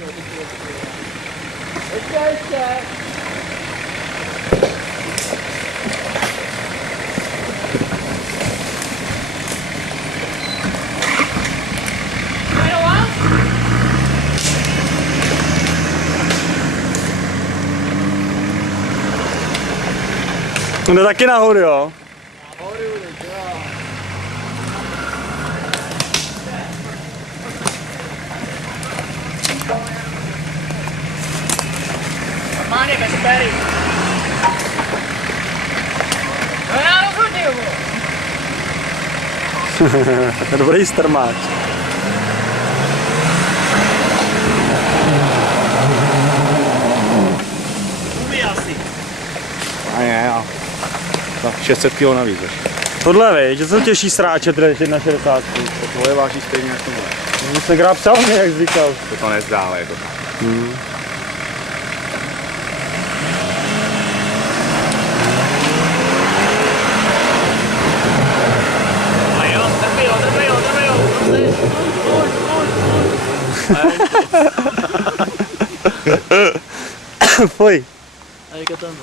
Ještě. Jde taky nahoru, jo? Normálně bez pery. No já rozhodně, jo. Dobrý strmáč. Umí asi. A ne, a 600 kg navíc. Tohle víš, že jsou těžší sráče, drž na 60. Tohle váží stejně jako tohle. Už jsem krát psal mě, jak říkal. To nezdá, ale je to tak. A jo, trpějo. Pojď. A jak je tam?